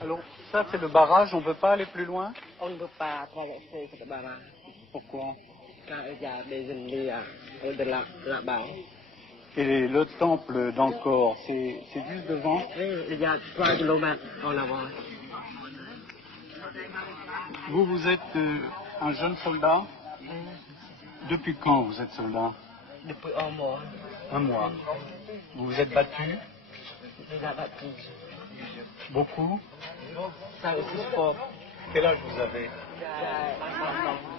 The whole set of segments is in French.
Alors, ça c'est le barrage, on ne peut pas aller plus loin? On ne peut pas traverser ce barrage. Pourquoi? Car il y a des ennemis au-delà, là-bas. Et le temple d'Angkor, c'est juste devant? Oui, il y a 3 kilomètres en avant. Vous êtes un jeune soldat? Depuis quand vous êtes soldat? Depuis un mois. Un mois. Vous vous êtes battu? Déjà battu. Beaucoup? 5 ou 6 fois. Quel âge vous avez?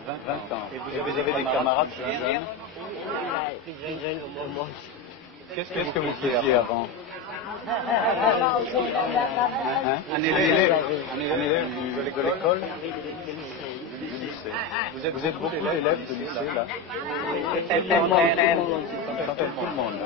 20 ans. Et vous avez des camarades jeunes? Des jeunes comme moi. Qu'est-ce que vous faisiez avant? Un élève de l'école? Du lycée. Vous êtes beaucoup d'élèves de lycée là? Tout le monde.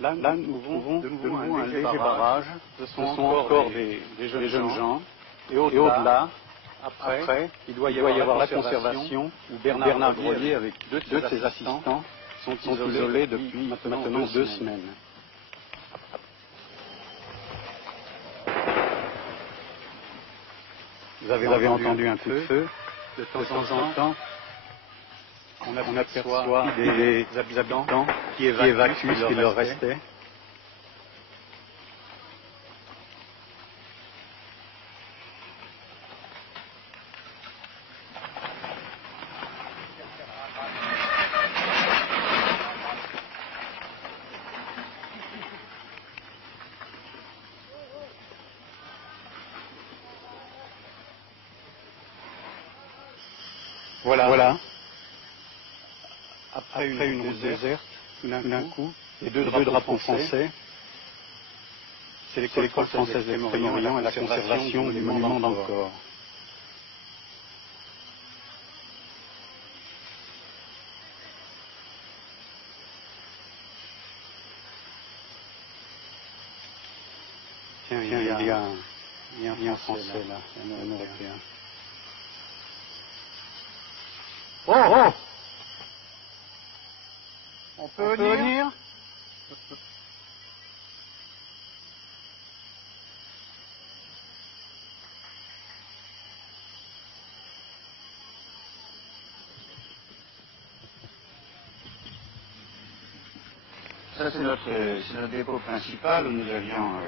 Là, nous trouvons de nouveau un léger barrage. Ce sont encore des jeunes gens. Et au-delà, après, il doit y avoir la conservation où Bernard Grelier, avec deux de ses assistants, sont isolés depuis maintenant 2 semaines. Vous avez entendu un coup de feu. De temps en temps, on aperçoit des habitants qui évacuent ce qu'il leur restait. Voilà. Après une route déserte, tout d'un coup, les deux drapeaux français, c'est l'école française d'Extrême-Orient et la conservation du monument d'Angkor. Tiens, il y a un Français là, un Européen. Oh! On peut venir? Ça, c'est notre dépôt principal où nous avions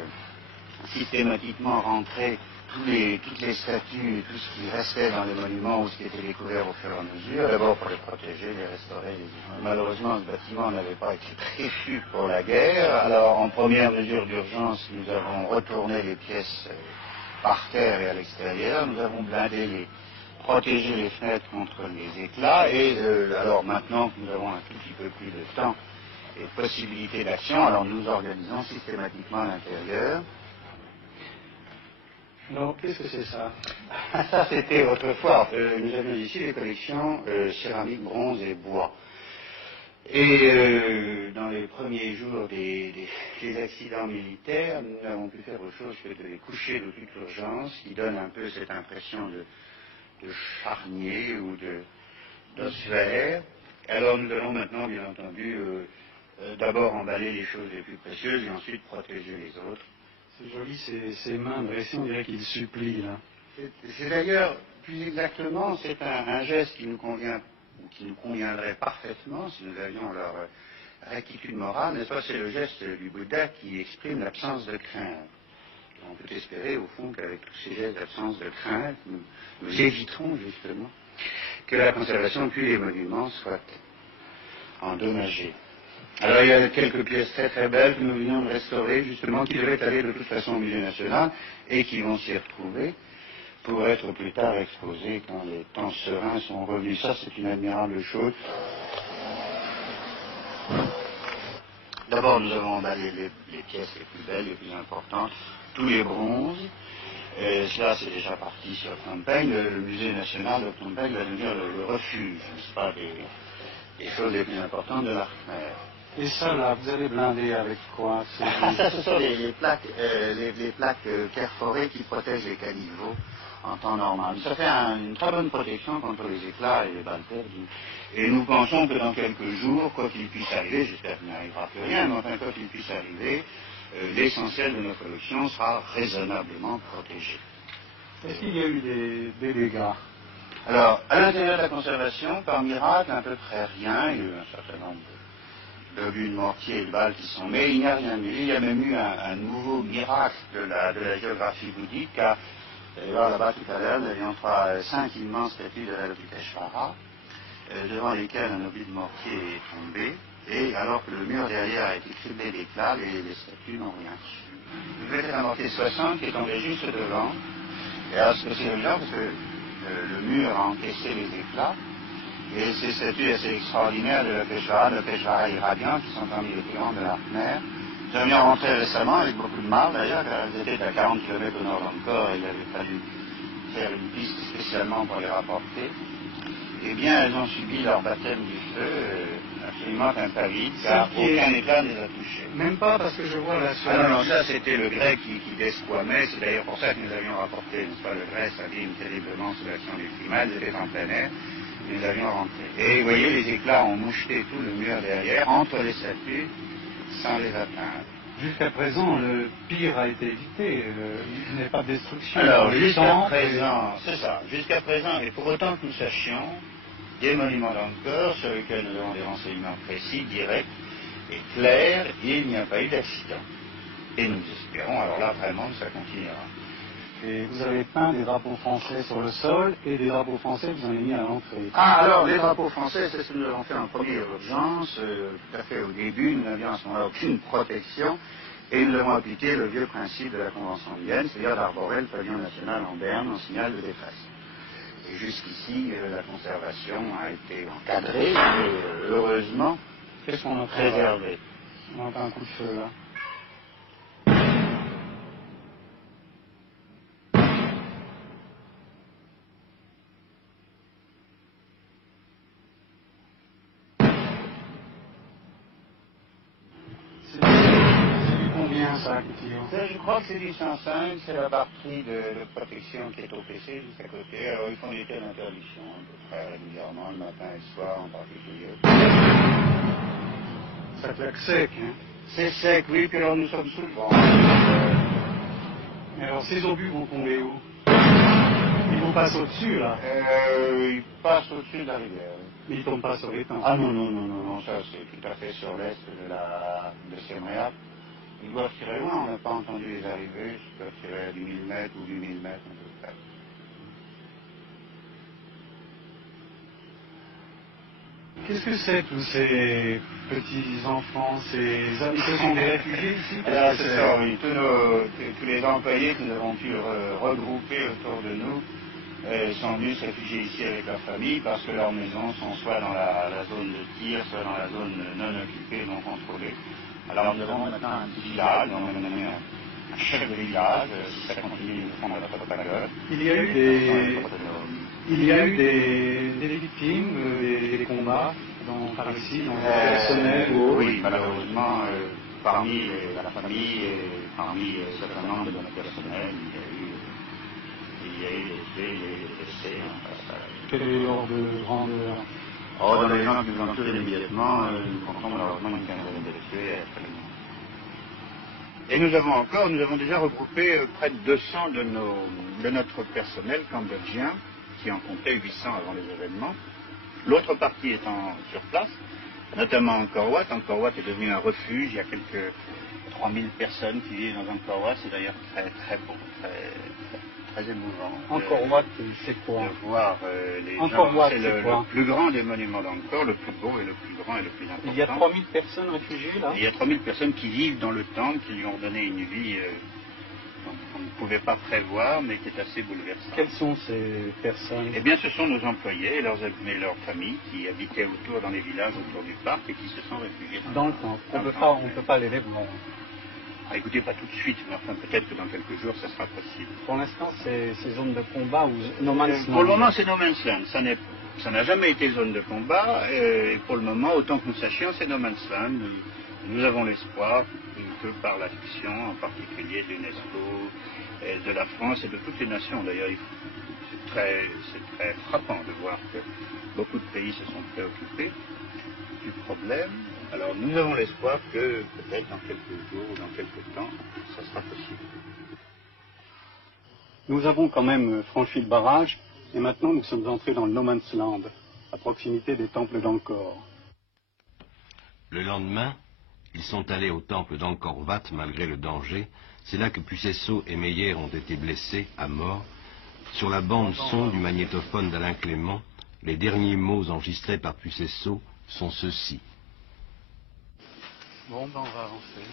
systématiquement rentré toutes les statues, tout ce qui restait dans les monuments ou ce qui était découvert au fur et à mesure, d'abord pour les protéger, les restaurer. Malheureusement, ce bâtiment n'avait pas été prévu pour la guerre. Alors, en première mesure d'urgence, nous avons retourné les pièces par terre et à l'extérieur. Nous avons blindé protégé les fenêtres contre les éclats. Et alors, maintenant que nous avons un tout petit peu plus de temps et de possibilités d'action, alors nous organisons systématiquement l'intérieur. Non, qu'est-ce que c'est ça? Ça, c'était autrefois. Nous avions ici des collections céramique, bronze et bois. Et dans les premiers jours des accidents militaires, nous n'avons pu faire autre chose que de les coucher de toute urgence, qui donne un peu cette impression de charnier ou d'ossuaire. Alors nous allons maintenant, bien entendu, d'abord emballer les choses les plus précieuses et ensuite protéger les autres. C'est joli, ces mains dressées, on dirait qu'il supplie là. C'est d'ailleurs, plus exactement, c'est un geste qui nous conviendrait parfaitement si nous avions leur rectitude morale, n'est-ce pas? C'est le geste du Bouddha qui exprime l'absence de crainte. On peut espérer, au fond, qu'avec tous ces gestes d'absence de crainte, nous éviterons justement que la conservation puis les monuments soient endommagés. Alors il y a quelques pièces très très belles que nous venions de restaurer, justement, qui devaient aller de toute façon au Musée national et qui vont s'y retrouver pour être plus tard exposées quand les temps sereins sont revenus. Ça, c'est une admirable chose. D'abord, nous avons emballé les pièces les plus belles, les plus importantes, tous les bronzes. Cela, c'est déjà parti sur Phnom Penh. Le Musée national de Phnom Penh va devenir le refuge, n'est-ce pas, des choses les plus importantes de l'art khmer. Et ça, là, vous allez blinder avec quoi? Ça, ce sont les plaques perforées qui protègent les caniveaux en temps normal. Ça fait une très bonne protection contre les éclats et les balles perdues. Et nous pensons que dans quelques jours, quoi qu'il puisse arriver, j'espère qu'il n'arrivera plus rien, mais enfin, quoi qu'il puisse arriver, l'essentiel de notre collection sera raisonnablement protégé. Est-ce qu'il y a eu des dégâts? Alors, à l'intérieur de la conservation, par miracle, à peu près rien. Il y a eu un certain nombre d'obus de mortier et de balles qui sont, mais il n'y a rien eu. Il y a même eu un nouveau miracle de la géographie bouddhique, car, vous allez voir là-bas tout à l'heure, nous avions 5 immenses statues de l'Avalokiteshvara, devant lesquelles un obus de mortier est tombé, et alors que le mur derrière a été criblé d'éclats, les statues n'ont rien reçu. Vous verrez un mortier 60 qui est tombé juste devant, et alors ce que c'est évident, parce que le mur a encaissé les éclats, et ces statues assez extraordinaires de le Peshvara irradiant, qui sont parmi les plus grandes de l'Artner. Nous avions rentré récemment avec beaucoup de mal d'ailleurs, car elles étaient à 40 km au nord d'Angkor, et il avait fallu faire une piste spécialement pour les rapporter. Eh bien, elles ont subi leur baptême du feu absolument impavide, car aucun éclat ne les a touchées. Même pas parce que je vois la suite. Ah non, ça c'était le grès qui desquamait, c'est d'ailleurs pour ça que nous avions rapporté, n'est-ce pas, le grès s'abîme terriblement sous l'action du climat, ils étaient en plein air, et nous avions rentré. Et vous voyez, les éclats ont moucheté tout le mur derrière, entre les statues, sans les atteindre. Jusqu'à présent, le pire a été évité, il n'y a pas de destruction. Alors, jusqu'à présent, c'est ça, jusqu'à présent, et pour autant que nous sachions, des monuments d'Angkor sur lesquels nous avons des renseignements précis, directs et clairs, il n'y a pas eu d'accident. Et nous espérons, alors là, vraiment, que ça continuera. Et vous avez peint des drapeaux français sur le sol et des drapeaux français que vous en avez mis à l'entrée. Ah, alors, les drapeaux français, c'est ce que nous avons fait en première urgence, tout à fait au début, nous n'avions à ce moment-là aucune protection, et nous avons appliqué le vieux principe de la Convention de Vienne, c'est-à-dire d'arborer le pavillon national en berne en signal de détresse. Et jusqu'ici, la conservation a été encadrée, et heureusement, qu'est-ce qu'on a préservée. On entend un coup de feu là. Combien ça, Je crois que c'est du 105, c'est la partie de protection qui est au PC juste à côté. Alors ils font des telles interdictions, à peu près régulièrement, le matin et le soir en particulier. Ça claque sec, hein? C'est sec, oui, puis alors nous sommes sous le vent. Mais alors ces obus vont tomber où? Ils vont passer au-dessus, là? Ils passent au-dessus de la rivière. Mais ils ne tombent pas sur les temps. Ah non, ça c'est tout à fait sur l'est de Siem Reap. Ils doivent tirer loin, on n'a pas entendu les arriver, ils doivent tirer à 10 000 mètres ou 8 000 mètres, à peu près. Qu'est-ce que c'est tous ces petits enfants, ils se sont des réfugiés ici? Alors c'est ça, oui, tous les employés que nous avons pu regrouper autour de nous sont venus se réfugier ici avec leur famille parce que leurs maisons sont soit dans la zone de tir, soit dans la zone non occupée, non contrôlée. Alors nous avons maintenant un petit village, on a nommé un chef de village, si ça continue, nous ferons notre propagande. Il y a eu des victimes, des combats par ici, dans le personnel ou autre? Oui, malheureusement, parmi la famille et parmi un certain nombre de notre personnel, il y a eu des tués, il y a eu des blessés en passage. Quel est l'ordre de grandeur? Oh, dans les gens qui nous ont tués immédiatement, nous comptons malheureusement une quinzaine de tués actuellement. Et nous avons déjà regroupé près de 200 de notre personnel cambodgien, qui en comptait 800 avant les événements. L'autre partie étant sur place, notamment Angkor Wat. Angkor Wat est devenu un refuge, il y a quelques 3000 personnes qui vivent dans Angkor Wat, c'est d'ailleurs très beau, très émouvant. Angkor Wat, c'est quoi? De voir les Angkor gens, Wat, c'est le plus grand des monuments d'Angkor, le plus beau et le plus grand et le plus important. Il y a 3000 personnes réfugiées là? Il y a 3000 personnes qui vivent dans le temple, qui lui ont donné une vie qu'on ne pouvait pas prévoir, mais qui est assez bouleversante. Quelles sont ces personnes? Eh bien, ce sont nos employés et leurs familles qui habitaient dans les villages autour du parc et qui se sont réfugiés dans le temple. On ne peut pas les voir. Ah, écoutez, pas tout de suite, mais enfin, peut-être que dans quelques jours, ça sera possible. Pour l'instant, c'est zones de combat ou No Man's Land? Pour le moment, c'est No Man's Land. Ça n'est Ça n'a jamais été zone de combat, et pour le moment, autant que nous sachions, c'est no man's land. Nous avons l'espoir que par la fiction, en particulier de l'UNESCO, et de la France et de toutes les nations, d'ailleurs, c'est très frappant de voir que beaucoup de pays se sont préoccupés du problème. Alors nous avons l'espoir que peut-être dans quelques jours ou dans quelques temps, ça sera possible. Nous avons quand même franchi le barrage et maintenant nous sommes entrés dans le No Man's Land, à proximité des temples d'Angkor. Le lendemain, ils sont allés au temple d'Angkor Wat malgré le danger. C'est là que Pucesso et Meyer ont été blessés à mort. Sur la bande son du magnétophone d'Alain Clément, les derniers mots enregistrés par Pucesso sont ceux-ci. Bon, ben on va avancer.